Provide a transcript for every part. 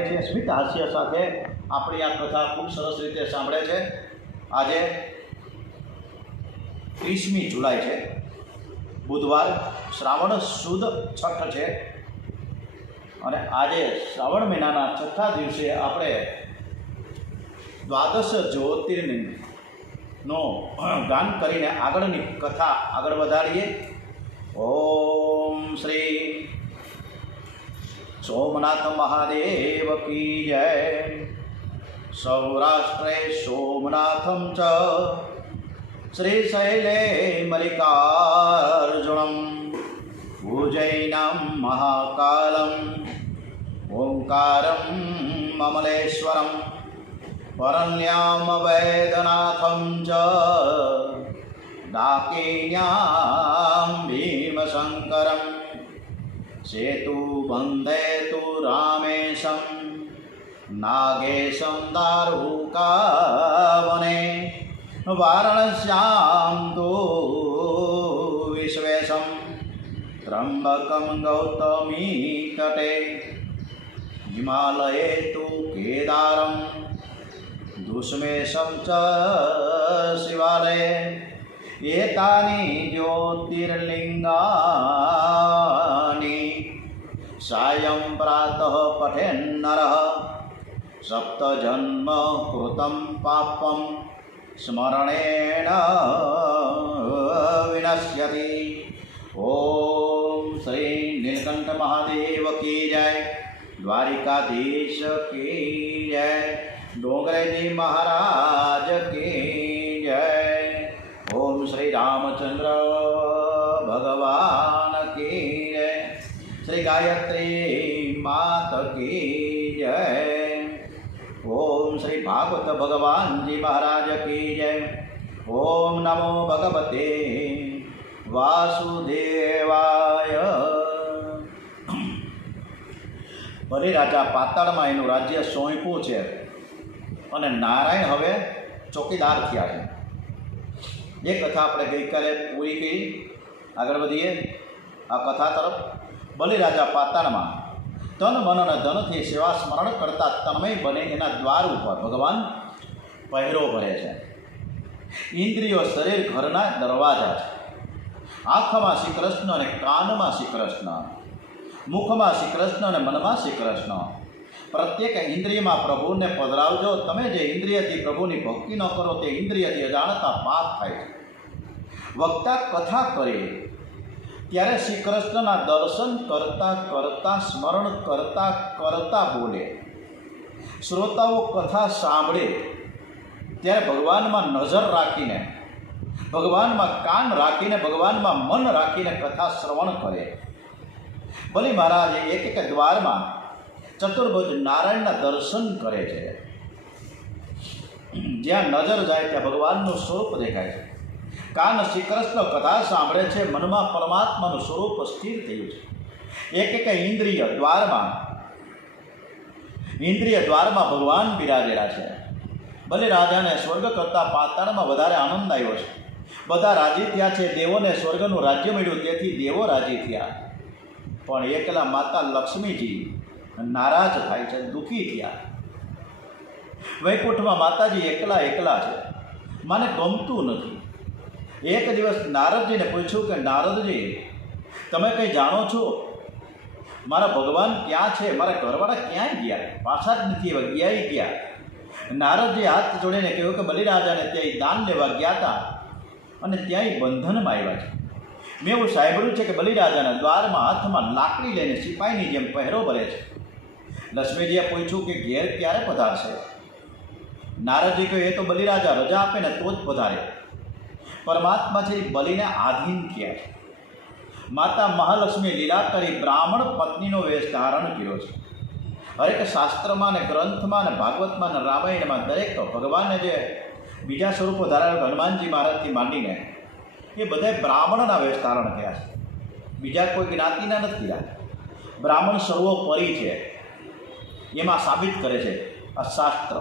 છીએ સ્મિત હાસ્ય સાથે આપણી આ કથા ખૂબ સરસ રીતે સાંભળે છે. આજે 30મી જુલાઈ છે, બુધવાર, શ્રાવણ સુદ છઠ છે અને આજે શ્રાવણ મહિનાના છઠ્ઠા દિવસે આપણે દ્વાદશ જ્યોતિર્લિંગનો ગાન કરીને આગળની કથા આગળ વધારીએ. ઓમ શ્રી સોમનાથ મહાદેવ કી જય. સૌરાષ્ટ્રે સોમનાથમ ચ શ્રીશૈલે મલ્લિકાર્જુનમ ઉજ્જૈનમ મહાકાલમ ઓંકારમ મમલેશ્વરમ પરણ્યામ વૈદ્યનાથમ ચ દાકિન્યામ ભીમશંકરમ સેતુ બંધે તુ રામેશમ નાગેશમ દારુકાવને વારાણસ્યામ તુ વિશ્વેશમ ત્રંબકમ ગૌતમી તટે હિમાલયે તુ કેદારમ દુષ્મેશમ ચ શિવાલયે એતાની જ્યોતિર્લિંગાની સાયં પ્રાતઃ પઠેન્નરઃ સપ્તજન્મ કૃतं પાપં સ્મરણેન વિનશ્યતિ. ઓમ શ્રી નીલકંઠ મહાદેવ કી જય. દ્વારિકાધીશ કી જય. ડોંગરેજી મહારાજ કી જય. ઓમ શ્રી રામચંદ્ર ભગવાન કી જય. શ્રી ગાયત્રી માત કી જય. ઓમ શ્રી ભાગવત ભગવાનજી મહારાજ કી જય. ઓમ નમો ભગવતે વાસુદેવાય. બલિ રાજા પાતાળમાં એનું રાજ્ય સોંપ્યું છે અને નારાયણ હવે ચોકીદાર થયા છે. એ કથા આપણે ગઈકાલે પૂરી કરી. આગળ વધીએ આ કથા તરફ. બલિ રાજા પાતાળમાં તન મન અને ધનથી સેવા સ્મરણ કરતા તન્મય બને એના દ્વાર ઉપર ભગવાન પહેરો ભરે છે. ઇન્દ્રિયો શરીર ઘરના દરવાજા છે. આંખમાં શ્રી કૃષ્ણ અને કાનમાં શ્રી કૃષ્ણ, મુખમાં શ્રી કૃષ્ણ અને મનમાં શ્રી કૃષ્ણ. પ્રત્યેક ઇન્દ્રિયમાં પ્રભુને પધરાવજો. તમે જે ઇન્દ્રિયથી પ્રભુની ભક્તિ ન કરો તે ઇન્દ્રિયથી અજાણતા પાપ થાય છે. વક્તા કથા કરે ત્યારે શ્રી કૃષ્ણના દર્શન કરતાં કરતાં સ્મરણ કરતાં કરતાં બોલે. શ્રોતાઓ કથા સાંભળે ત્યારે ભગવાનમાં નજર રાખીને, ભગવાનમાં કાન રાખીને, ભગવાનમાં મન રાખીને કથા શ્રવણ કરે. બલિ મહારાજે એક એક દ્વારમાં ચતુર્ભુજ નારાયણના દર્શન કરે છે. જ્યાં નજર જાય ત્યાં ભગવાનનું સ્વરૂપ દેખાય છે. કાન શ્રી કૃષ્ણ કથા સાંભળે છે. મનમાં પરમાત્માનું સ્વરૂપ સ્થિર થયું છે. એક એક ઇન્દ્રિય દ્વારમાં ભગવાન બિરાજેલા છે. બલિ રાજાને સ્વર્ગ કરતાં પાતાળમાં વધારે આનંદ આવ્યો છે. બધા રાજી થયા છે. દેવોને સ્વર્ગનું રાજ્ય મળ્યું તેથી દેવો રાજી થયા. પણ એકલા માતા લક્ષ્મીજી નારાજ થાય છે, દુઃખી થયા. વૈકુંઠમાં માતાજી એકલા છે. મને ગમતું નથી. એક દિવસ નારદજીને પૂછ્યું કે નારદજી, તમે કંઈ જાણો છો? મારા ભગવાન ક્યાં છે? મારા ઘરવાળા ક્યાંય ગયા? પાછા જ નથી ગયા ગયા. નારદજી હાથ જોડીને કહ્યું કે બલિરાજાને ત્યાં દાન લેવા ગયા હતા અને ત્યાંય બંધનમાં આવ્યા છે. મેં એવું સાંભળ્યું છે કે બલિરાજાના દ્વારમાં હાથમાં લાકડી લઈને સિપાહીની જેમ પહેરો ભરે છે. લક્ષ્મીજીએ પૂછ્યું કે ઘેર ક્યારે પધારશે? નારદજી કહ્યું, એ તો બલિરાજા રજા આપે ને તો જ પધારે. પરમાત્મા છે એ બલિને આધીન થયા છે. માતા મહાલક્ષ્મી લીલા કરી બ્રાહ્મણ પત્નીનો વેશ ધારણ કર્યો છે. હરેક શાસ્ત્રમાં ને ગ્રંથમાં ને ભાગવતમાં ને રામાયણમાં દરેક ભગવાનને જે બીજા સ્વરૂપો ધારણ હનુમાનજી મહારાજથી માંડીને એ બધાય બ્રાહ્મણના વેશ ધારણ થયા છે. બીજા કોઈ જ્ઞાતિના નથી થયા. બ્રાહ્મણ સર્વોપરી છે એમાં સાબિત કરે છે આ શાસ્ત્ર.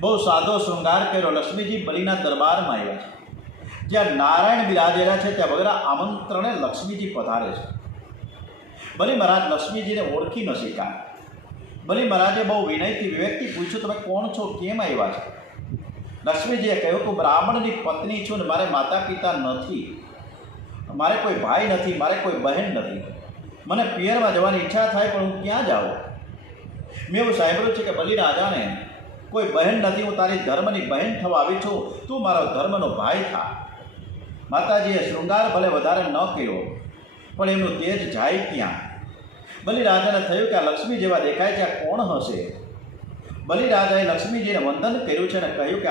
બહુ સાદો શૃંગાર કર્યો. લક્ષ્મીજી બલિના દરબારમાં આવ્યા છે. જ્યાં નારાયણ બિરાજેલા છે ત્યાં વગેરે આમંત્રણે લક્ષ્મીજી પધારે છે. બલિ મહારાજ લક્ષ્મીજીને ઓળખી ન શક્યા. બલિ મહારાજે બહુ વિનયથી વિવેકથી પૂછ્યું, તમે કોણ છો, કેમ આવ્યા છો? લક્ષ્મીજીએ કહ્યું કે બ્રાહ્મણની પત્ની છું ને મારે માતા પિતા નથી, મારે કોઈ ભાઈ નથી, મારે કોઈ બહેન નથી. મને પિયરમાં જવાની ઈચ્છા થાય પણ હું ક્યાં જાઉં? મેં એવું સાંભળ્યું છે કે બલિ રાજાને કોઈ બહેન નથી, હું તારી ધર્મની બહેન થવા આવી છું, તું મારો ધર્મનો ભાઈ થા. માતાજીએ શૃંગાર ભલે વધારે ન કર્યો પણ એમનું તેજ જાય ક્યાં? બલિ રાજાને થયું કે આ લક્ષ્મી જેવા દેખાય છે, આ કોણ હશે? બલિ રાજાએ લક્ષ્મીજીને વંદન કર્યું છે અને કહ્યું કે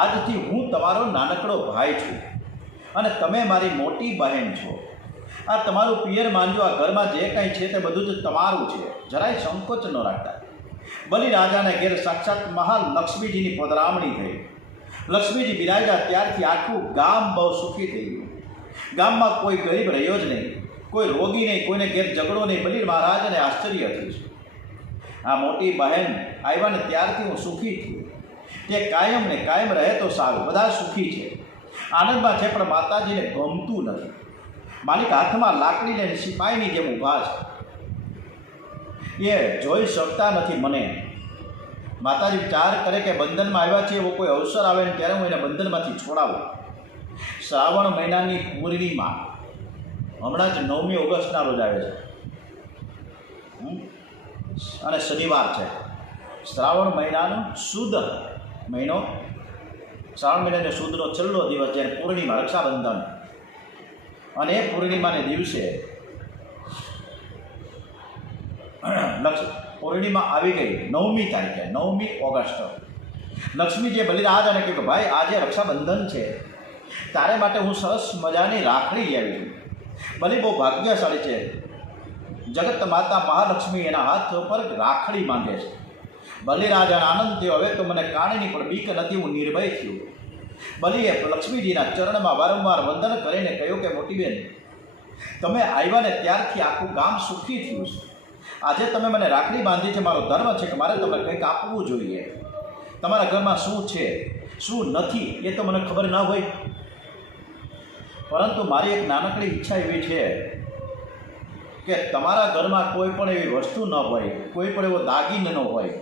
આજથી હું તમારો નાનકડો ભાઈ છું અને તમે મારી મોટી બહેન છો. આ તમારું પિયર માનજો, આ ઘરમાં જે કંઈ છે તે બધું જ તમારું છે, જરાય સંકોચ ન રાખતા. બલિ રાજાને ઘેર સાક્ષાત મહાલક્ષ્મીજીની પધરામણી થઈ. લક્ષ્મીજી બિરાજ્યા ત્યારથી આખું ગામ બહુ સુખી થઈ ગયું. ગામમાં કોઈ ગરીબ રહ્યો જ નહીં, કોઈ રોગી નહીં, કોઈને ઘેર ઝઘડો નહીં. બલિ મહારાજને આશ્ચર્ય થયું છે, આ મોટી બહેન આવ્યા ને ત્યારથી હું સુખી થયું. તે કાયમ ને કાયમ રહે તો સારું. બધા સુખી છે, આનંદમાં છે, પણ માતાજીને ગમતું નથી. માલિક હાથમાં લાકડી લઈને સિપાહીની જેમ ઊભા છે, એ જોઈ શકતા નથી મને. માતાજી વિચાર કરે કે બંધનમાં આવ્યા છે, એવો કોઈ અવસર આવે ને ત્યારે હું એને બંધનમાંથી છોડાવું. શ્રાવણ મહિનાની પૂર્ણિમા હમણાં જ 9મી ઓગસ્ટના રોજ આવે છે અને શનિવાર છે. શ્રાવણ મહિનાનો સુદ મહિનો, શ્રાવણ મહિનાનો સુદનો છેલ્લો દિવસ, જ્યારે પૂર્ણિમા, રક્ષાબંધન. અને એ પૂર્ણિમાને દિવસે પૂર્ણિમા આવી ગઈ 9મી તારીખે, 9મી ઓગસ્ટ. લક્ષ્મીજીએ બલિરાજાને કહ્યું કે ભાઈ આજે રક્ષાબંધન છે, તારે માટે હું સરસ મજાની રાખડી લઈ આવી છું. બલિ બહુ ભાગ્યશાળી છે, જગત માતા મહાલક્ષ્મી એના હાથ ઉપર રાખડી માંગે છે. બલિરાજાને આનંદ થયો, હવે તો મને કાણીની પણ બીક નથી, હું નિર્ભય થયું. બલિએ લક્ષ્મીજીના ચરણમાં વારંવાર વંદન કરીને કહ્યું કે મોટી બેન, તમે આવ્યા ને ત્યારથી આખું ગામ સુખી થયું છે. આજે તમે મને રાખડી બાંધી છે, મારો ધર્મ છે કે મારે તમને કંઈક આપવું જોઈએ. તમારા ઘરમાં શું છે શું નથી એ તો મને ખબર ના હોય, પરંતુ મારી એક નાનકડી ઈચ્છા એવી છે કે તમારા ઘરમાં કોઈ પણ એવી વસ્તુ ન હોય, કોઈ પણ એવો દાગીનો ન હોય,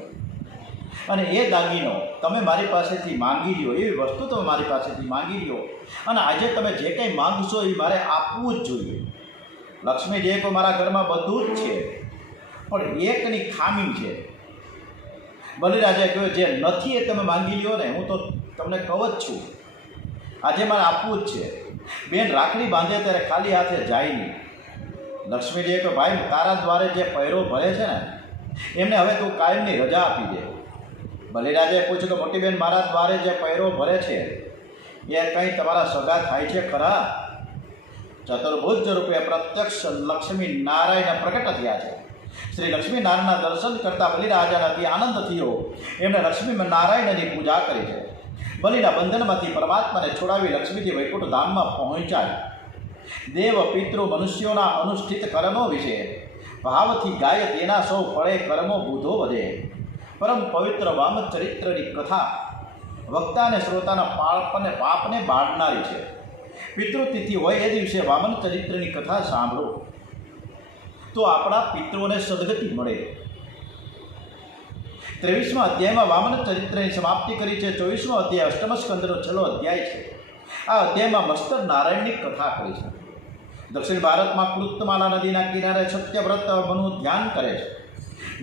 અને એ દાગીનો તમે મારી પાસેથી માંગી લ્યો, એવી વસ્તુ તમે મારી પાસેથી માંગી લ્યો, અને આજે તમે જે કંઈ માંગશો એ મારે આપવું જ જોઈએ. લક્ષ્મીજી કહો મારા ઘરમાં બધું જ છે, પણ એકની ખામી છે. બલિરાજાએ કહ્યું જે નથી એ તમે માંગી લ્યો ને, હું તો તમને કહું જ છું, આજે મારે આપવું જ છે. બેન રાખડી બાંધે ત્યારે ખાલી હાથે જાય નહીં. લક્ષ્મીજીએ કહ્યું ભાઈ તારા દ્વારે જે પહેરો ભરે છે ને એમને હવે તું કાયમની રજા આપી દે. બલિરાજાએ પૂછ્યું કે મોટી બેન મારા દ્વારે જે પહેરો ભરે છે એ કંઈ તમારા સગા થાય છે ખરા? ચતુર્ભુજ રૂપે પ્રત્યક્ષ લક્ષ્મી નારાયણ પ્રગટ થયા છે. શ્રી લક્ષ્મી નારાયણના દર્શન કરતાં બલિરાજાને અતિ આનંદ થયો. એમણે લક્ષ્મી નારાયણની પૂજા કરી છે. બલિના બંધનમાંથી પરમાત્માને છોડાવી લક્ષ્મીજી વૈકુંઠ ધામમાં પહોંચ્યા. દેવ પિતૃ મનુષ્યોના અનુષ્ઠિત કર્મો વિશે ભાવથી ગાય તેના સૌ ફળે કર્મો બુધો વધે. પરમ પવિત્ર વામચરિત્રની કથા વક્તા અને શ્રોતાના પાપને બાળનારી છે. પિતૃતિથિ હોય એ દિવસે વામન ચરિત્રની કથા સાંભળો તો આપણા પિતૃઓને સદગતિ મળે. 23મા અધ્યાયમાં વામન ચરિત્રની સમાપ્તિ કરી છે. 24મો અધ્યાય અષ્ટમ સ્કંદનો છેલ્લો અધ્યાય છે. આ અધ્યાયમાં મસ્તર નારાયણની કથા કરી છે. દક્ષિણ ભારતમાં કૃતમાલા નદીના કિનારે સત્યવ્રત મનુ ધ્યાન કરે છે.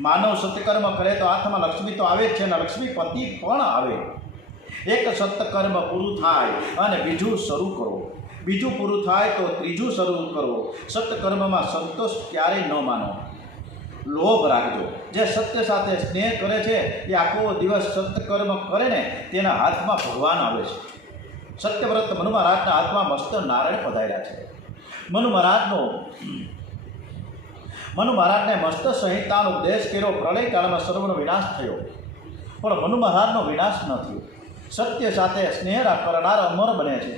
માનવ સત્કર્મ કરે તો હાથમાં લક્ષ્મી તો આવે જ છે, અને લક્ષ્મીપતિ પણ આવે. એક સત્કર્મ પૂરું થાય અને બીજું શરૂ કરો, બીજું પૂરું થાય તો ત્રીજું શરૂ કરો. સત્કર્મમાં સંતોષ ક્યારેય ન માનો, લોભ રાખજો. જે સત્ય સાથે સ્નેહ કરે છે એ આખો દિવસ સત્કર્મ કરે ને તેના હાથમાં ભગવાન આવે છે. સત્યવ્રત મનુ મહારાજના હાથમાં મસ્તર નારાયણ પધાર્યા છે. મનુ મહારાજને મસ્તર સંહિતાનો ઉપદેશ કર્યો. પ્રલયકાળમાં સર્વનો વિનાશ થયો, પણ મનુ મહારાજનો વિનાશ ન થયો. સત્ય સાથે સ્નેહ કરનાર અમર બને છે,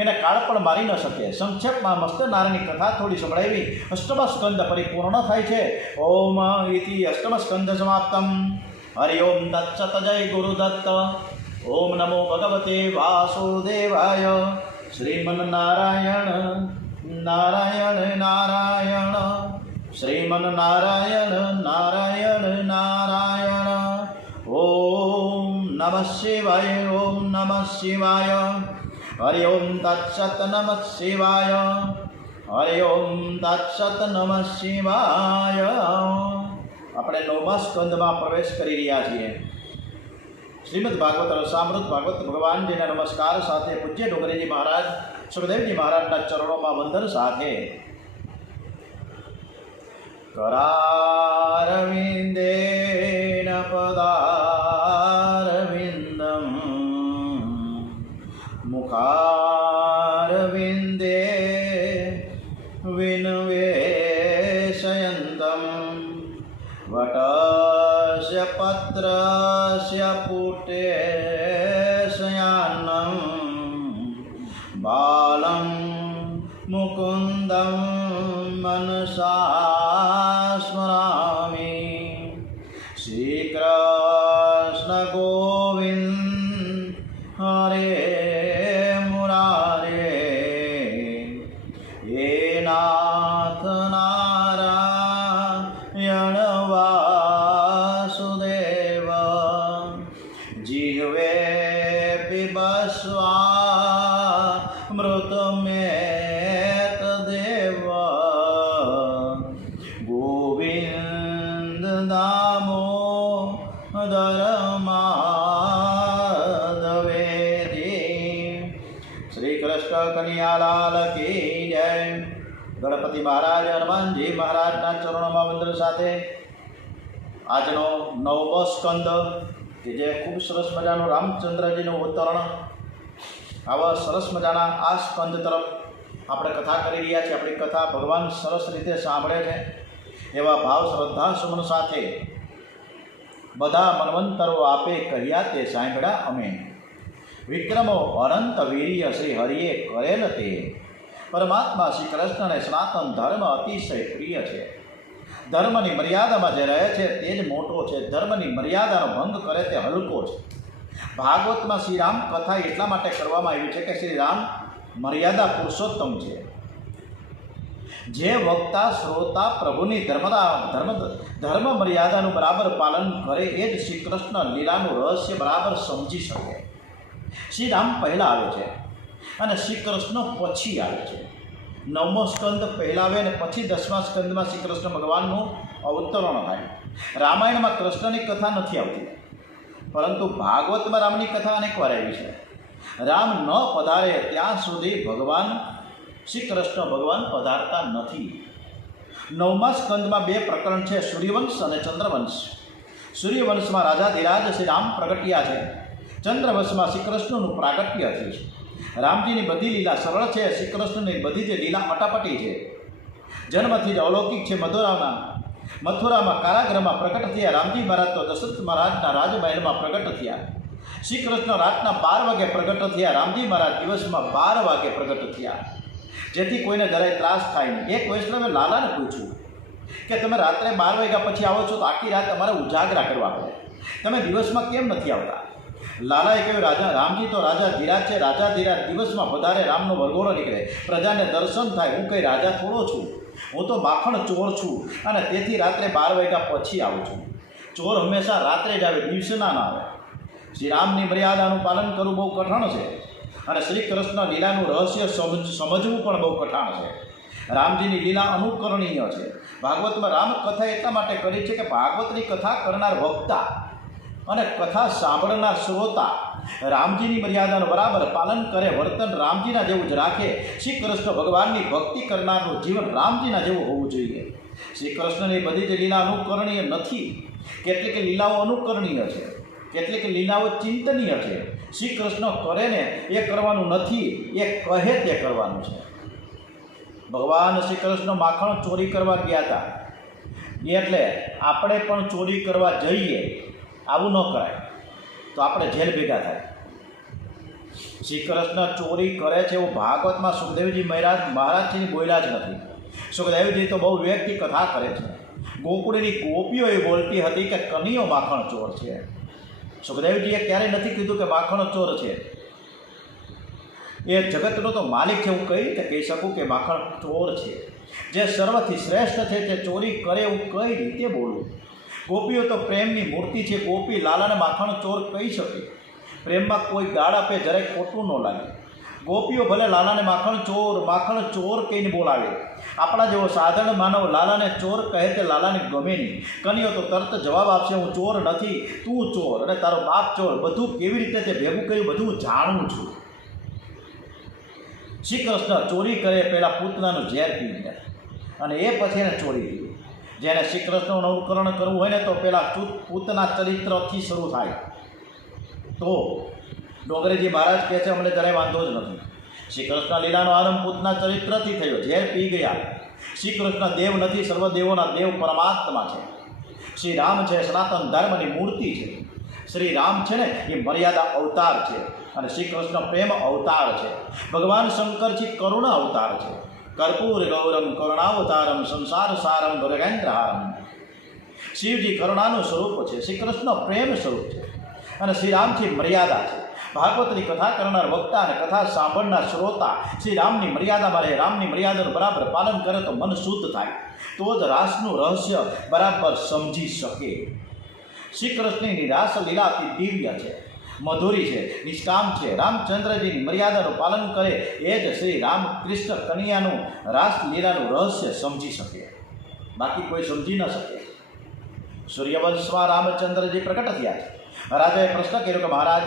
એને કાળ પણ મારી ન શકે. સંક્ષેપમાં મસ્તર નારાયણની કથા થોડી સંભળાવી અષ્ટમ સ્કંદ પરિપૂર્ણ થાય છે. ઓમ ઇતિ અષ્ટમ સ્કંદ સમાપ્તમ. હરિ ઓમ દત્સત જય ગુરુદત્ત. ઓમ નમો ભગવતે વાસુદેવાય. શ્રીમન્નારાયણ નારાયણ નારાયણ શ્રીમન્નારાયણ નારાયણ નારાયણ. ઓમ નમઃ શિવાય. ઓમ નમઃ શિવાય. હરિ ઓમ તત્સત. નમઃ શિવાય. હરિ ઓમ તત્સત. નમઃ શિવાય. આપણે 9મા સ્કંદમાં પ્રવેશ કરી રહ્યા છીએ. શ્રીમદ ભાગવત રસામૃત ભાગવત ભગવાનજીના નમસ્કાર સાથે પૂજ્ય ડોંગરીજી મહારાજ સુખદેવજી મહારાજના ચરણોમાં વંદન સાથે करारविन्देन पदारविन्दं मुखारविन्दे विन्वेषयन्तं वटस्य पत्रस्य पुटेशयान्नं बालं मुकुन्दं मनसा स्मरामि. श्री कृष्ण गोविंद हरे मुरारे. हे नाथ नारायण वासुदेव. जिह्वे पिबस्वामृतमेत देव. श्री कृष्ण कन्हैयालाल की जय. गणपति महाराज हनुमानजी महाराजना चरणों वंदन साथे આજનો 9મો સ્કંદ કે જે ખૂબ સરસ મજાનું રામચંદ્રજીનું અવતરણ, આવા સરસ મજાના આ સ્કંદ તરફ આપણે કથા કરી રહ્યા છીએ. આપણી કથા ભગવાન સરસ રીતે સાંભળે છે એવા ભાવ શ્રદ્ધા સુમન સાથે બધા મનવંતરો આપે કહ્યા તે સાંભળ્યા અમે. વિક્રમો અનંત વીર્ય શ્રી હરિએ કરેલ તે. પરમાત્મા શ્રી કૃષ્ણને સનાતન ધર્મ અતિશય પ્રિય છે. ધર્મની મર્યાદામાં જે રહે છે તે જ મોટો છે. ધર્મની મર્યાદાનો ભંગ કરે તે હલકો છે. ભાગવતમાં શ્રીરામ કથા એટલા માટે કરવામાં આવી છે કે શ્રીરામ મર્યાદા પુરુષોત્તમ છે. જે વક્તા શ્રોતા પ્રભુની ધર્મ મર્યાદાનું બરાબર પાલન કરે એ જ શ્રી કૃષ્ણ લીલાનું રહસ્ય બરાબર સમજી શકે. શ્રીરામ પહેલાં આવે છે અને શ્રી કૃષ્ણ પછી આવે છે. 9મો સ્કંદ પહેલાં આવે અને પછી 10મા સ્કંદમાં શ્રી કૃષ્ણ ભગવાનનું અવતરણ થાય. રામાયણમાં કૃષ્ણની કથા નથી આવતી, પરંતુ ભાગવતમાં રામની કથા અનેક વાર આવી છે. રામ ન પધારે ત્યાં સુધી ભગવાન શ્રી કૃષ્ણ ભગવાન પધારતા નથી. 9મા સ્કંદમાં 2 પ્રકરણ છે, સૂર્યવંશ અને ચંદ્રવંશ. સૂર્યવંશમાં રાજાધિરાજ શ્રી રામ પ્રગટ્યા છે. ચંદ્રવંશમાં શ્રી કૃષ્ણનું પ્રાગટ્ય થયું છે. રામજીની બધી લીલા સરળ છે. શ્રી કૃષ્ણની બધી જે લીલા અટાપટી છે. જન્મથી જ અલૌકિક છે. મથુરામાં કારાગૃહમાં પ્રગટ થયા. રામજી મહારાજ તો દશરથ મહારાજના રાજમહેલમાં પ્રગટ થયા. શ્રી કૃષ્ણ રાતના 12 વાગે પ્રગટ થયા. રામજી મહારાજ દિવસમાં 12 વાગે પ્રગટ થયા, જેથી કોઈને જરાય ત્રાસ થાય નહીં. એક વૈષ્ણવે લાલાને પૂછ્યું કે તમે રાત્રે 12 વાગ્યા પછી આવો છો તો આખી રાત તમારે ઉજાગરા કરવા પડે, તમે દિવસમાં કેમ નથી આવતા? લાલાએ કહ્યું, રામજી તો રાજા ધીરાજ છે. રાજા ધીરાજ દિવસમાં વધારે રામનો વરઘોડો નીકળે, પ્રજાને દર્શન થાય. હું કંઈ રાજા થોડો છું, હું તો માખણ ચોર છું અને તેથી રાત્રે 12 વાગ્યા પછી આવું છું. ચોર હંમેશા રાત્રે જ આવે, દિવસના ના આવે. શ્રી રામની મર્યાદાનું પાલન કરવું બહુ કઠણ છે અને શ્રી કૃષ્ણ લીલાનું રહસ્ય સમજવું પણ બહુ કઠણ છે. રામજીની લીલા અનુકરણીય છે. ભાગવતમાં રામ કથા એટલા માટે કરી છે કે ભાગવતની કથા કરનાર વક્તા અને કથા સાંભળનાર શ્રોતા રામજીની મર્યાદાનું બરાબર પાલન કરે, વર્તન રામજીના જેવું જ રાખે. શ્રી કૃષ્ણ ભગવાનની ભક્તિ કરનારનું જીવન રામજીના જેવું હોવું જોઈએ. શ્રી કૃષ્ણની બધી જ લીલા અનુકરણીય નથી. કેટલીક લીલાઓ અનુકરણીય છે, કેટલીક લીલાઓ ચિંતનીય છે. શ્રી કૃષ્ણ કરે ને એ કરવાનું નથી, એ કહે તે કરવાનું છે. ભગવાન શ્રી કૃષ્ણ માખણ ચોરી કરવા ગયા હતા, એટલે આપણે પણ ચોરી કરવા જઈએ, આવું ન કરાય તો આપણે જેલ ભેગા થાય. શ્રી કૃષ્ણ ચોરી કરે છે એવું ભાગવતમાં સુખદેવજી મહારાજજીની બોલ્યા જ નથી. સુખદેવજી તો બહુ વ્યક્તિ કથા કરે છે. ગોકુળની ગોપીઓ એ બોલતી હતી કે કનૈયો માખણ ચોર છે. સુખદેવજીએ ક્યારેય નથી કીધું કે માખણ ચોર છે. એ જગતનો તો માલિક છે, હું કઈ રીતે કહી શકું કે માખણ ચોર છે? જે સર્વથી શ્રેષ્ઠ છે તે ચોરી કરે એવું કઈ રીતે બોલું? ગોપીઓ તો પ્રેમની મૂર્તિ છે. ગોપી લાલાને માખણ ચોર કહી શકે. પ્રેમમાં કોઈ ગાળ આપે જરાય ખોટું ન લાગે. ગોપીઓ ભલે લાલાને માખણ ચોર કહીને બોલાવે. આપણા જેવો સાધારણ માનવ લાલાને ચોર કહે તે લાલાને ગમે નહીં. કન્યો તો તરત જવાબ આપશે, હું ચોર નથી, તું ચોર અને તારો બાપ ચોર. બધું કેવી રીતે તે ભેગું કર્યું બધું જાણું છું. શ્રી કૃષ્ણ ચોરી કરે પહેલાં પૂતનાનું ઝેર પી ગયા અને એ પછી એને ચોરી કરી. જેને શ્રી કૃષ્ણનું અનુકરણ કરવું હોય ને તો પહેલાં પૂતના ચરિત્રથી શરૂ થાય. તો ડોંગરેજી મહારાજ કહે છે અમને જરાય વાંધો જ નથી. શ્રી કૃષ્ણ લીલાનો આરંભ પૂતના ચરિત્રથી થયો. ઝેર પી ગયા. શ્રી કૃષ્ણ દેવ નથી, સર્વદેવોના દેવ પરમાત્મા છે. શ્રી રામ છે સનાતન ધર્મની મૂર્તિ છે. શ્રી રામ છે ને એ મર્યાદા અવતાર છે અને શ્રી કૃષ્ણ પ્રેમ અવતાર છે. ભગવાન શંકરજી કરુણા અવતાર છે. કર્પૂર ગૌરમ કરુણાવતારમ સંસાર સારમ ભરગેન્દ્રહારમ. શિવજી કરુણાનું સ્વરૂપ છે. શ્રી કૃષ્ણ પ્રેમ સ્વરૂપ છે અને શ્રી રામજી મર્યાદા છે. ભાગવતની કથા કરનાર વક્તા અને કથા સાંભળનાર શ્રોતા શ્રી રામની મર્યાદામાં રહે, રામની મર્યાદાનું બરાબર પાલન કરે તો મન શુદ્ધ થાય. તો જ રાસનું રહસ્ય બરાબર સમજી શકે. શ્રી કૃષ્ણની રાસ લીલા અતિ દિવ્ય છે, મધુરી છે, નિષ્કામ છે. રામચંદ્રજીની મર્યાદાનું પાલન કરે એ જ શ્રી રામ કૃષ્ણ કન્યાનું રાસ લીલાનું રહસ્ય સમજી શકે. બાકી કોઈ સમજી ન શકે. સૂર્યવંશમાં રામચંદ્રજી પ્રગટ થયા છે. રાજાએ પ્રશ્ન કર્યો કે મહારાજ,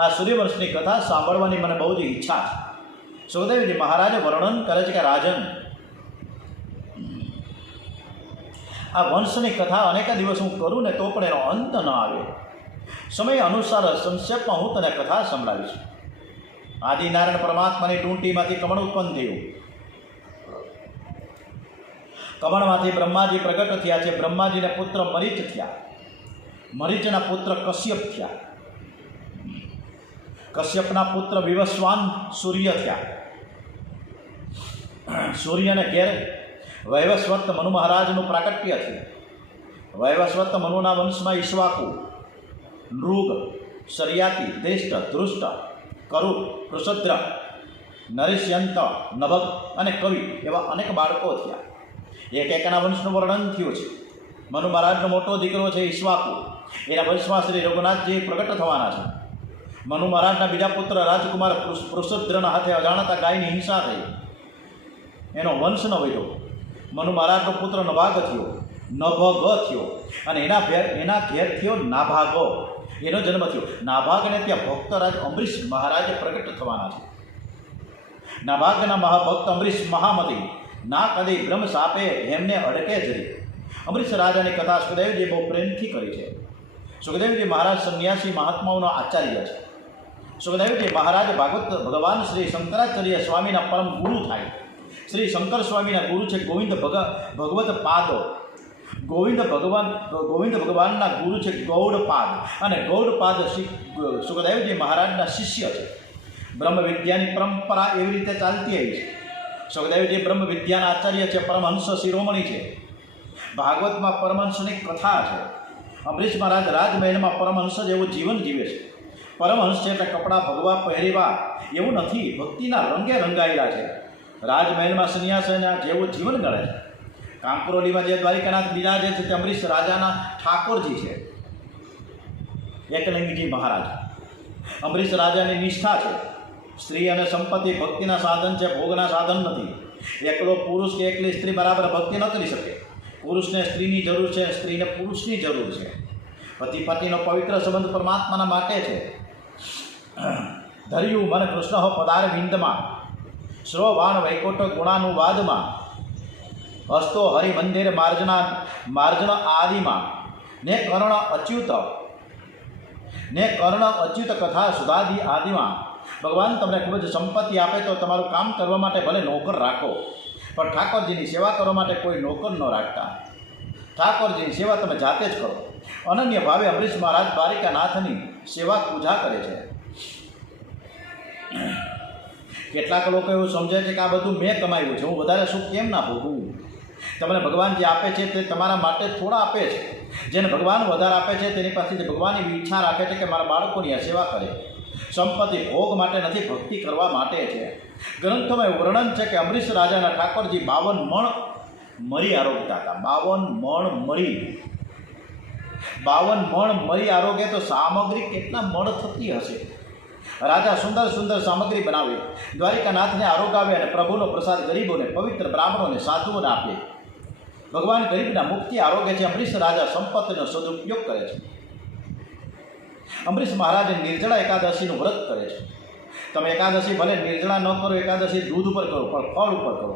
આ સૂર્યવંશની કથા સાંભળવાની મને બહુ જ ઈચ્છા છે. સુખદેવજી મહારાજે વર્ણન કરે છે કે રાજન, આ વંશની કથા અનેક દિવસ હું કરું ને તો પણ એનો અંત ન આવે. સમય અનુસાર સંક્ષેપમાં હું તને કથા સંભળાવીશ. આદિનારાયણ પરમાત્માની ટૂંટીમાંથી કમળ ઉત્પન્ન થયું. કમળમાંથી બ્રહ્માજી પ્રગટ થયા છે. બ્રહ્માજીને પુત્ર મરીચ થયા. મરીચના પુત્ર કશ્યપ થયા. કશ્યપના પુત્ર વિવસ્વાન સૂર્ય થયા. સૂર્યને ઘેર વૈવસ્વત મનુ મહારાજનું પ્રાકટ્ય થયું. વૈવસ્વત મનુના વંશમાં ઈશ્વાકુ, નૃગ, શર્યાતિ, ધૃષ્ટ, ધૃષ્ટ, કરુ, કૃષદ્ર, નરિષ્યંત, નભગ અને કવિ એવા અનેક બાળકો થયા. એકના વંશનું વર્ણન થયું છે. મનુ મહારાજનો મોટો દીકરો છે ઈશ્વાકુ. એના વંશમાં શ્રી રઘુનાથજી પ્રગટ થવાના છે. મનુ મહારાજના બીજા પુત્ર રાજકુમાર પૃષદ્રના હાથે અજાણતા ગાયની હિંસા થઈ. એનો વંશ ન વધ્યો. મનુ મહારાજનો પુત્ર નભાગ થયો, નભગ થયો અને એના ઘેર થયો નાભાગો. એનો જન્મ થયો. નાભાગને ત્યાં ભક્તરાજ અંબરીશ મહારાજે પ્રગટ થવાના છે. નાભાગના મહાભક્ત અંબરીશ મહામતી ના કદી બ્રહ્મ સાપે એમને અડકે જ રહી. અંબરીશ રાજાની કથા સુખદેવજી બહુ પ્રેમથી કરી છે. સુખદેવજી મહારાજ સંન્યાસી મહાત્માઓનો આચાર્ય છે. સુખદેવજી મહારાજ ભગવાન શ્રી શંકરાચાર્ય સ્વામીના પરમ ગુરુ થાય. શ્રી શંકર સ્વામીના ગુરુ છે ગોવિંદ ભગવત પાદ. ગોવિંદ ભગવાનના ગુરુ છે ગૌડપાદ અને ગૌડપાદ શ્રી સુખદેવજી મહારાજના શિષ્ય છે. બ્રહ્મ વિદ્યાની પરંપરા એવી રીતે ચાલતી આવી છે. સુખદેવજી બ્રહ્મ વિદ્યાના આચાર્ય છે, પરમહંસ શિરોમણી છે. ભાગવતમાં પરમહંસની કથા છે. અંબરીશ મહારાજ રાજમહેલમાં પરમહંસ જેવું જીવન જીવે છે. પરમહંસ છે એટલે કપડાં ભગવા પહેરેવા એવું નથી, ભક્તિના રંગે રંગાયેલા છે. રાજમહેલમાં સંન્યાસીના જેવું જીવન ગળે છે. કાંકરોલીમાં જે દ્વારિકાનાથ બિરાજે છે તે અંબરીશ રાજાના ઠાકોરજી છે, એકલિંગજી મહારાજ. અંબરીશ રાજાની નિષ્ઠા છે. સ્ત્રી અને સંપત્તિ ભક્તિના સાધન છે, ભોગના સાધન નથી. એકલો પુરુષ કે એકલી સ્ત્રી બરાબર ભક્તિ ન કરી શકે. પુરુષને સ્ત્રીની જરૂર છે, સ્ત્રીને પુરુષની જરૂર છે. પતિ પતિનો પવિત્ર સંબંધ પરમાત્માના માટે છે. ધર્યું મન કૃષ્ણ હો પદાર વિંદમાં, શ્રોવાણ વૈકુંઠ ગુણાનુવાદમાં, હસ્તો હરિમંદિર માર્જન આદિમાં, ને કર્ણ અચ્યુત કથા સુધાદી આદિમાં. ભગવાન તમને ખૂબ જ સંપત્તિ આપે તો તમારું કામ કરવા માટે ભલે નોકર રાખો, પણ ઠાકોરજીની સેવા કરવા માટે કોઈ નોકર ન રાખતા. ઠાકોરજીની સેવા તમે જાતે જ કરો. અનન્ય ભાવે અંબરીશ મહારાજ દ્વારિકાનાથની સેવા પૂજા કરે છે. કેટલાક લોકો એવું સમજે છે કે આ બધું મેં કમાયું છે, હું વધારે સુખ કેમ ના ભોગવું. તમને ભગવાન જે આપે છે તે તમારા માટે થોડા આપે છે. જેને ભગવાન વધારે આપે છે તેની પાસેથી ભગવાનની ઈચ્છા રાખે છે કે મારા બાળકોની આ સેવા કરે. સંપત્તિ ભોગ માટે નથી, ભક્તિ કરવા માટે છે. ગ્રંથોમાં વર્ણન છે કે અમરીશ રાજાના ઠાકોરજી 52 મણ મરી આરોગતા હતા. 52 મણ મરી આરોગે તો સામગ્રી કેટલા મણ થતી હશે. રાજા સુંદર સુંદર સામગ્રી બનાવે, દ્વારિકાનાથને આરોગાવે અને પ્રભુનો પ્રસાદ ગરીબોને, પવિત્ર બ્રાહ્મણોને, સાધુઓને આપે. ભગવાન ગરીબના મુક્તિ આરોગે છે. અમરીશ રાજા સંપત્તિનો સદુપયોગ કરે છે. અમરીશ મહારાજ નિર્જળા એકાદશીનું વ્રત કરે છે. તમે એકાદશી ભલે નિર્જળા ન કરો, એકાદશી દૂધ ઉપર કરો, પણ ફળ ઉપર કરો,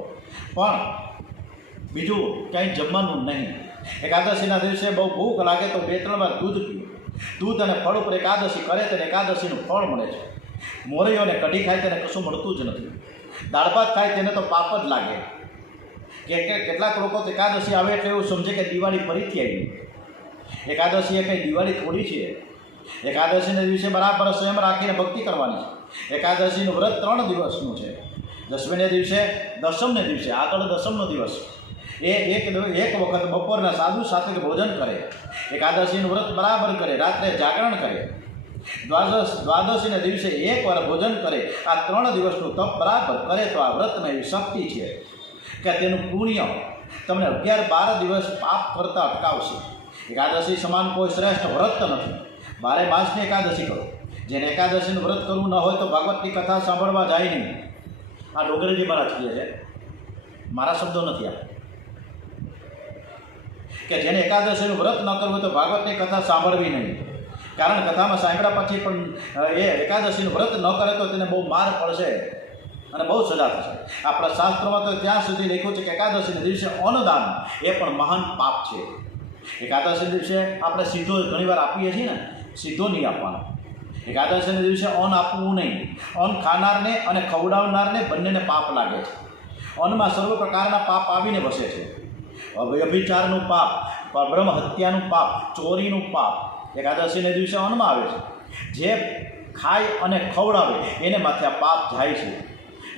પણ બીજું કંઈ જમવાનું નહીં. એકાદશીના દિવસે બહુ ભૂખ લાગે તો 2-3 વાર દૂધ પીઓ. દૂધ અને ફળ ઉપર એકાદશી કરે તેને એકાદશીનું ફળ મળે છે. મોરૈયોને કઢી ખાય તેને કશું મળતું જ નથી. દાળ ભાત ખાય તેને તો પાપ જ લાગે. કેટલાક લોકો એકાદશી આવે એટલે એવું સમજે કે દિવાળી ફરીથી આવી. એકાદશી એ કંઈ દિવાળી થોડી છે. એકાદશીના દિવસે બરાબર સંયમ રાખીને ભક્તિ કરવાની છે. એકાદશીનું વ્રત 3 દિવસનું છે. દસમીને દિવસે, દસમને દિવસે, આગળ દસમનો દિવસ, એક વખત બપોરના સાદું સાત્વિક ભોજન કરે. એકાદશીનું વ્રત બરાબર કરે, રાત્રે જાગરણ કરે. દ્વાદશીના દિવસે 1 વાર ભોજન કરે. આ 3 દિવસનું તપ બરાબર કરે તો આ વ્રતમાં એવી શક્તિ છે કે તેનું પુણ્ય તમને 11-12 દિવસ પાપ કરતાં અટકાવશે. એકાદશી સમાન કોઈ શ્રેષ્ઠ વ્રત નથી. 12 માસની એકાદશી કરો. જેને એકાદશીનું વ્રત કરવું ન હોય તો ભાગવતની કથા સાંભળવા જાય નહીં. આ ડોગરેજી મહારાજ કહે છે, મારા શબ્દો નથી આ, કે જેને એકાદશીનું વ્રત ન કરવું હોય તો ભાગવતની કથા સાંભળવી નહીં. કારણ કથામાં સાંભળ્યા પછી પણ એ એકાદશીનું વ્રત ન કરે તો તેને બહુ માર પડશે અને બહુ સજા થશે. આપણા શાસ્ત્રોમાં તો ત્યાં સુધી લખ્યું છે કે એકાદશીના દિવસે અન્નદાન એ પણ મહાન પાપ છે. એકાદશીના દિવસે આપણે સીધો ઘણીવાર આપીએ છીએ ને, સીધો નહીં આપવાનો. એકાદશીના દિવસે અન્ન આપવું નહીં. અન્ન ખાનારને અને ખવડાવનારને બંનેને પાપ લાગે છે. અન્નમાં સર્વ પ્રકારના પાપ આવીને વસે છે. વ્યભિચારનું પાપ, બ્રહ્મ હત્યાનું પાપ, ચોરીનું પાપ એકાદશીના દિવસે અન્નમાં આવે છે. જે ખાય અને ખવડાવે એને માથે આ પાપ જાય છે.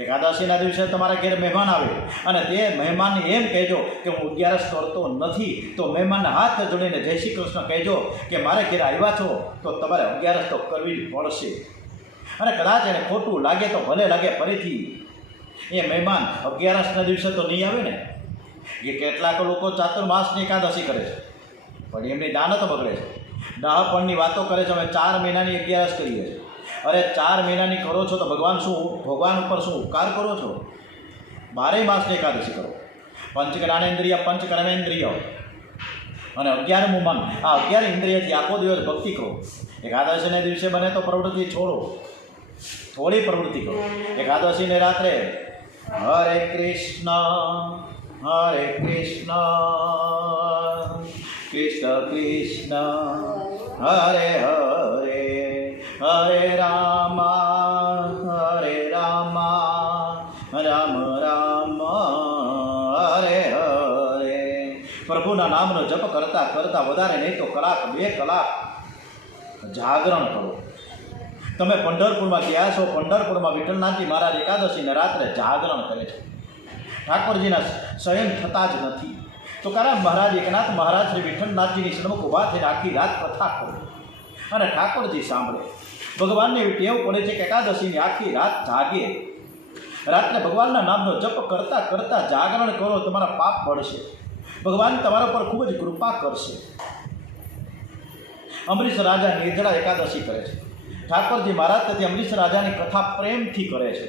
એકાદશીના દિવસે તમારા ઘેર મહેમાન આવે અને તે મહેમાનને એમ કહેજો કે હું 11 કરતો નથી, તો મહેમાનને હાથ જોડીને જય શ્રી કૃષ્ણ કહેજો કે મારે ઘેર આવ્યા છો તો તમારે 11 તો કરવી જ પડશે. અને કદાચ એને ખોટું લાગે તો ભલે લાગે, ફરીથી એ મહેમાન 11ના દિવસે તો નહીં આવે ને. એ કેટલાક લોકો ચાતુર્માસની એકાદશી કરે છે પણ એમની દાનત બગડે છે. ડાહપણની વાતો કરે છે. અમે 4 મહિનાની 11 કરીએ છીએ. અરે 4 મહિનાની કરો છો તો ભગવાન ઉપર શું ઉપકાર કરો છો? 12 માસની એકાદશી કરો. પંચજ્ઞાનેન્દ્રિય, પંચકર્મેન્દ્રિય અને 11મું મન, આ 11 ઇન્દ્રિયથી આખો દિવસ ભક્તિ કરો. એકાદશીને દિવસે બને તો પ્રવૃત્તિ છોડો, થોડી પ્રવૃત્તિ કરો. એકાદશીને રાત્રે હરે કૃષ્ણ કૃષ્ણ કૃષ્ણ હરે હરે, હરે રામ રામ રામ હરે હરે. પ્રભુના નામનો જપ કરતાં કરતાં વધારે નહીં તો 1-2 કલાક જાગરણ કરો. તમે પંઢરપુરમાં ગયા છો, પંઢરપુરમાં વિઠ્ઠલનાથજી મહારાજ એકાદશીને રાત્રે જાગરણ કરે છે. ઠાકોરજીના શયન થતા જ નથી. તો કારણ મહારાજ એકનાથ મહારાજ શ્રી વિઠ્ઠલનાથજીની સન્મુખ ઊભા થઈને આખી રાત કથા કરે અને ઠાકોરજી સાંભળે. ભગવાનને એવી ટેવ પડે છે કે એકાદશીની આખી રાત જાગે. રાત્રે ભગવાનના નામનો જપ કરતાં કરતાં જાગરણ કરો, તમારા પાપ બળશે. ભગવાન તમારા પર ખૂબ જ કૃપા કરશે. અમરીશ રાજા નિર્જળા એકાદશી કરે છે. ઠાકોરજી મહારાજ તેથી અમરીશ રાજાની કથા પ્રેમથી કરે છે.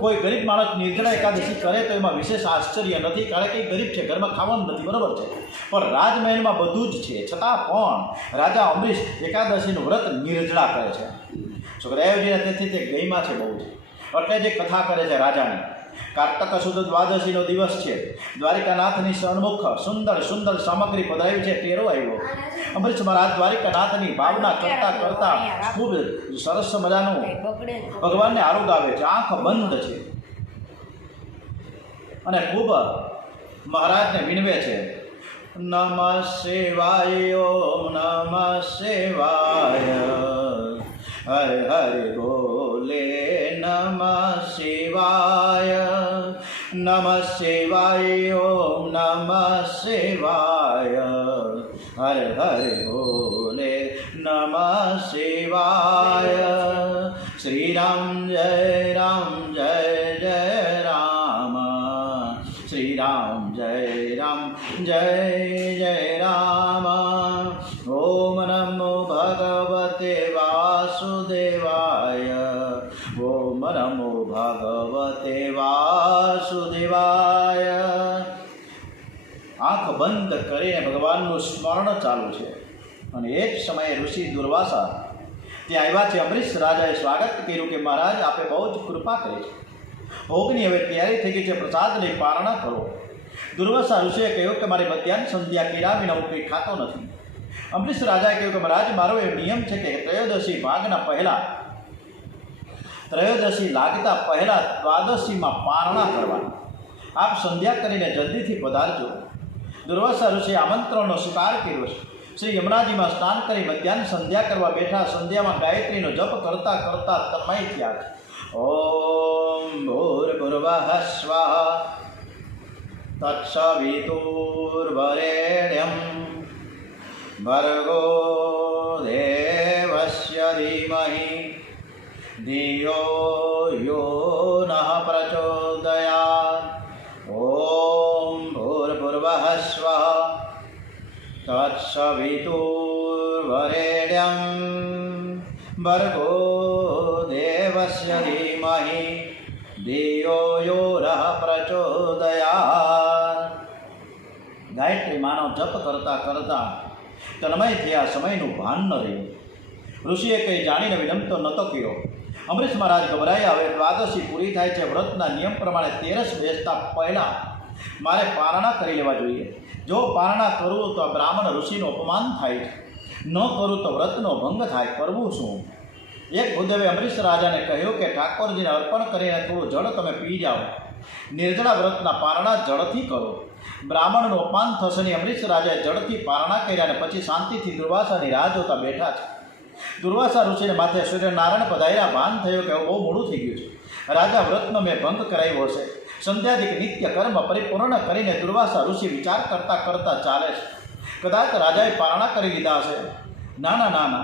કોઈ ગરીબ માણસ નિર્જળા એકાદશી કરે તો એમાં વિશેષ આશ્ચર્ય નથી, કારણ કે ગરીબ છે, ઘરમાં ખાવાનું નથી, બરાબર છે, પણ રાજમહેલમાં બધું જ છે. છતાં પણ રાજા અમરીશ એકાદશીનું વ્રત નિર્જળા કરે છે. સુખદેવજીને તેથી તે ગઈમાં છે બહુ જ, એટલે જે કથા કરે છે રાજાની. કાર્તક સુદ દ્વાદશીનો દિવસ છે. દ્વારિકાનાથની સન્મુખ સુંદર સુંદર સામગ્રી પધરાવી છે. ટેરો આવ્યો. અમરીશ મહારાજ દ્વારિકાનાથની ભાવના કરતાં કરતાં ખૂબ સરસ મજાનું ભગવાનને આરોગાવે છે. આંખ બંધ છે અને ખૂબ મહારાજને વિનવે છે. નમઃ શિવાય, ઓમ નમઃ શિવાય, હરે હરે બોલે નમઃ શિવાય, નમઃ શિવાય, ઓમ નમઃ શિવાય, હરે હરે બોલે નમઃ શિવાય. શ્રી રામ જય રામ શ્રી રામ જય રામ ઓમ નમો ભગવતે વાસુદેવાય ઓમ નમો ભગવતે વાસુદેવાય. આંખ બંધ કરીને ભગવાનનું સ્મરણ ચાલુ છે અને એ જ સમયે ઋષિ દુર્વાસા ત્યાં આવ્યા છે. અમરીશ રાજાએ સ્વાગત કર્યું કે મહારાજ આપે બહુ જ કૃપા કરી છે, ભોગની હવે તૈયારી થઈ ગઈ છે, પ્રસાદની પારણા કરો. દુર્વાસા ઋષિએ કહ્યું કે મારી મધ્યાહન સંધ્યા કર્યા વિના હું કંઈ ખાતો નથી. અમરીશ રાજાએ કહ્યું કે મહારાજ મારો એ નિયમ છે કે ત્રયોદશી ભાગના પહેલાં, ત્રયોદશી લાગતા પહેલાં દ્વાદશીમાં પારણા કરવાની. આપ સંધ્યા કરીને જલ્દીથી પધારજો. દુર્વાસા ઋષિએ આમંત્રણનો સ્વીકાર કર્યો છે. શ્રી યમુનાજીમાં સ્નાન કરી મધ્યાહન સંધ્યા કરવા બેઠા. સંધ્યામાં ગાયત્રીનો જપ કરતા કરતા તન્મય થયા છે. ઓમ ભૂર્ભુવઃ સ્વાહા તત્સવિતુર્વરેણ્યં ભર્ગો દેવસ્ય ધીમહિ ધિયો યો નઃ પ્રચોદયાત. ઓમ ભૂર્ભુવઃ સ્વાહા તત્સવિતુર્વરેણ્યં ભર્ગો દેવસ્ય ધીમહિ ધિયો યો નઃ પ્રચોદયાત. ગાયત્રી માનો જપ કરતા કરતા તન્મય થયા. સમયનું ભાન ન રહ્યું. ઋષિએ કંઈ જાણીને વિલંબ નહોતો કર્યો. અમરીશ મહારાજ ગભરાયા. હવે દ્વાદશી પૂરી થાય છે. વ્રતના નિયમ પ્રમાણે 13 બેસતા પહેલાં મારે પારણા કરી લેવા જોઈએ. જો પારણા કરું તો બ્રાહ્મણ ઋષિનું અપમાન થાય છે, ન કરું તો વ્રતનો ભંગ થાય. કરવું શું? એક ભૂદેવે અમરીશ રાજાને કહ્યું કે ઠાકોરજીને અર્પણ કરીને થોડું જળ તમે પી જાઓ. નિર્જળા વ્રતના પારણા જળથી કરો. બ્રાહ્મણનું અપમાન થશે નહીં. અમરીશ રાજાએ જળથી પારણા કર્યા અને પછી શાંતિથી દુર્વાસાની રાહ જોતા બેઠા છે. દુર્વાસા ઋષિને માથે સૂર્યનારાયણ પધાર્યા. ભાન થયું કે બહુ મોડું થઈ ગયું છે. રાજા વ્રતનો મેં ભંગ કરાવ્યો હશે. સંધ્યાદિક નિત્ય કર્મ પરિપૂર્ણ કરીને દુર્વાસા ઋષિ વિચાર કરતા કરતા ચાલે છે. કદાચ રાજાએ પારણા કરી લીધા હશે. ના,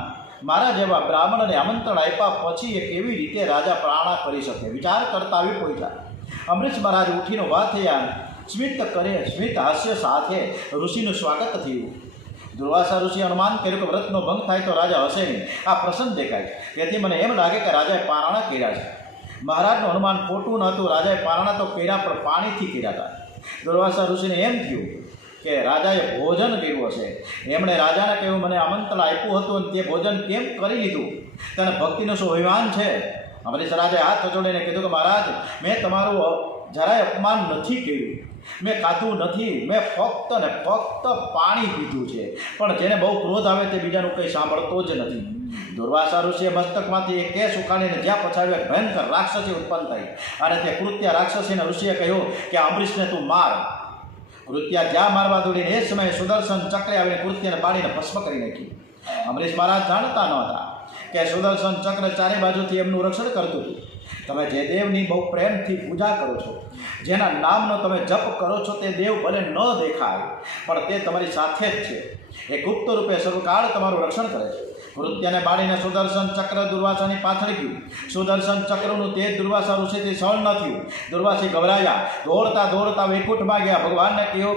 મારા જેવા બ્રાહ્મણને આમંત્રણ આપ્યા પછી એ કેવી રીતે રાજા પારણા કરી શકે? વિચાર કરતા આવી પહોંચ્યા. અમરીશ મહારાજ ઉઠીને ઊભા થયા. સ્મિત હાસ્ય સાથે ઋષિનું સ્વાગત થયું. દુર્વાસા ઋષિએ અનુમાન કર્યું કે વ્રતનો ભંગ થાય તો રાજા હશે નહીં. આ પ્રસન્ન દેખાય. તેથી મને એમ લાગે કે રાજાએ પારણા કર્યા છે. મહારાજનું અનુમાન ખોટું ન હતું. રાજાએ પારણા તો કર્યા પણ પાણીથી કર્યા હતા. દુર્વાસા ઋષિને એમ થયું કે રાજાએ ભોજન કર્યું હશે. એમણે રાજાને કહ્યું મને આમંત્રણ આપ્યું હતું અને તે ભોજન કેમ કરી લીધું? તને ભક્તિનું શું અભિમાન છે? અમરીશ રાજાએ હાથ જોડીને કીધું કે મહારાજ મેં તમારું જરાય અપમાન નથી કર્યું. મેં ખાધું નથી. મેં ફક્ત ને ફક્ત પાણી પીધું છે. પણ જેને બહુ ક્રોધ આવે તે બીજાનું કંઈ સાંભળતો જ નથી. દુર્વાસા ઋષિએ મસ્તકમાંથી એક કેસ ઉખાડીને જ્યાં પછાડ્યો એક ભયંકર રાક્ષસી ઉત્પન્ન થઈ અને તે કૃત્યા રાક્ષસીને ઋષિએ કહ્યું કે અમરીશને તું માર. કૃત્યા જ્યાં મારવા દોડીને એ સમયે સુદર્શન ચક્રે આવીને કૃત્યાને બાળીને ભસ્મ કરી નાખ્યું. અમરીશ મહારાજ જાણતા નહોતા કે સુદર્શન ચક્ર ચારે બાજુથી એમનું રક્ષણ કરતું હતું. તમે જે દેવની બહુ પ્રેમથી પૂજા કરો છો, જેના નામનો તમે જપ કરો છો, તે દેવ ભલે ન દેખાય પણ તે તમારી સાથે જ છે. એ ગુપ્ત રૂપે સર્વકાળ તમારું રક્ષણ કરે છે. કૃત્યાને બાળીને સુદર્શન ચક્ર દુર્વાસાની પાછળ ગયું. સુદર્શન ચક્રનું તેજ દુર્વાસા ઋષિથી સહન ન થયું. દુર્વાસી ગભરાયા. દોડતા વૈકુંઠમાં ગયા. ભગવાને કહ્યું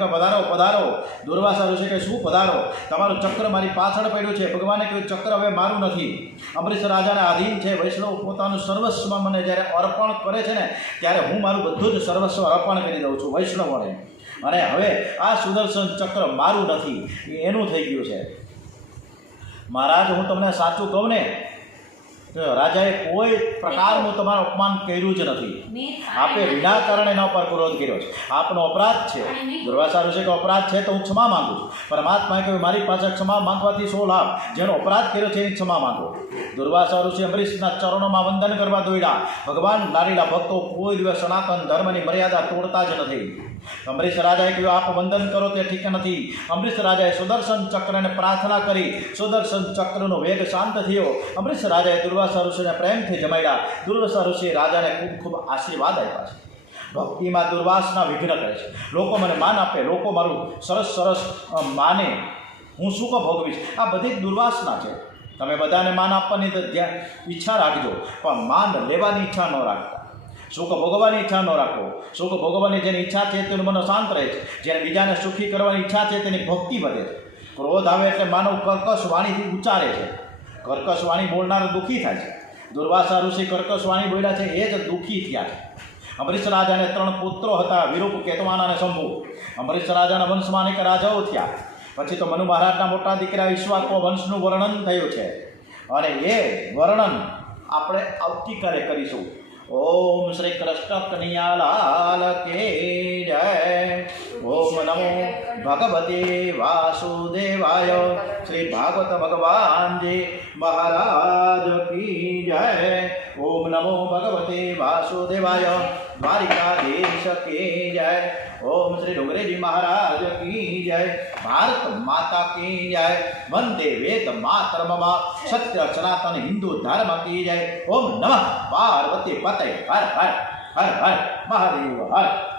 કે પધારો. દુર્વાસા ઋષિ કે શું પધારો? તમારું ચક્ર મારી પાછળ પડ્યું છે. ભગવાને કહ્યું ચક્ર હવે મારું નથી, અમરીશ રાજાને આધીન છે. વૈષ્ણવ પોતાનું સર્વસ્વ મને જ્યારે અર્પણ કરે છે ને ત્યારે હું મારું બધું જ સર્વસ્વ અર્પણ કરી દઉં છું વૈષ્ણવોને. અને હવે આ સુદર્શન ચક્ર મારું નથી, એનું થઈ ગયું છે. મહારાજ હું તમને સાચું કહું ને, રાજાએ કોઈ પ્રકારનું તમારું અપમાન કર્યું જ નથી. આપે વિનાકારણે એના પર ક્રોધ કર્યો છે. આપનો અપરાધ છે. દુર્વાસા ઋષિ કે અપરાધ છે તો હું ક્ષમા માંગુ છું. પરમાત્માએ કહ્યું મારી પાસે ક્ષમા માંગવાથી શો લાભ? જેનો અપરાધ કર્યો છે એની ક્ષમા માંગો. દુર્વાસા ઋષિ અમરીશના ચરણોમાં વંદન કરવા દોડ્યા. ભગવાન લાડીલા ભક્તો કોઈ દિવસ સનાતન ધર્મની મર્યાદા તોડતા જ નથી. અમરીશ રાજાએ કહ્યું આપ વંદન કરો તે ઠીક નથી. અમરીશ રાજાએ સુદર્શન ચક્રને પ્રાર્થના કરી. સુદર્શન ચક્રનો વેગ શાંત થયો. અમરીશ રાજાએ દુર્વાસા ઋષિને પ્રેમથી જમાડ્યા. દુર્વાસા ઋષિએ રાજાને ખૂબ આશીર્વાદ આપ્યા છે. ભક્તિમાં દુર્વાસના વિઘ્ન કરે છે. લોકો મને માન આપે, લોકો મારું સરસ માને, હું સુખ ભોગવીશ. આ બધી જ દુર્વાસના છે. તમે બધાને માન આપવાની તો ઈચ્છા રાખજો, પણ માન લેવાની ઈચ્છા ન રાખતા. સુખ ભોગવવાની ઈચ્છા ન રાખો. સુખ ભોગવવાની જેની ઈચ્છા છે તેનું મન શાંત રહે છે. જેને બીજાને સુખી કરવાની ઈચ્છા છે તેની ભક્તિ વધે છે. ક્રોધ આવે એટલે માનવ કર્કશ વાણીથી ઉચ્ચારે છે. કર્કશ વાણી બોલનાર દુઃખી થાય છે. દુર્વાસા ઋષિ કર્કશ વાણી બોલ્યા છે એ જ દુઃખી થયા છે. અમરીશ રાજાને 3 પુત્રો હતા, વિરૂપ, કેતવાન અને શંભુ. અમરીશ રાજાના વંશમાં અનેક રાજાઓ થયા. પછી તો મનુ મહારાજના મોટા દીકરા ઈક્ષ્વાકુ વંશનું વર્ણન થયું છે, અને એ વર્ણન આપણે આવતીકાલે કરીશું. ઓમ શ્રી કૃષ્ણ કનૈયાલાલ કે જય. ઓમ નમો ભગવતે વાસુદેવાય. શ્રી ભાગવત ભગવાનજી મહારાજ કી જય. ઓમ નમો ભગવતે વાસુદેવાય. દ્વારિકાધીશ કી જય. ઓમ શ્રી ડુંગરેજી મહારાજ કી જય. ભારત માતા કી જય. વંદે વેદ માતરમ. સત્ય સનાતન હિન્દુ ધર્મ કી જય. ઓમ નમઃ પાર્વતી પતય. હર હર હર હર મહાદેવ હર.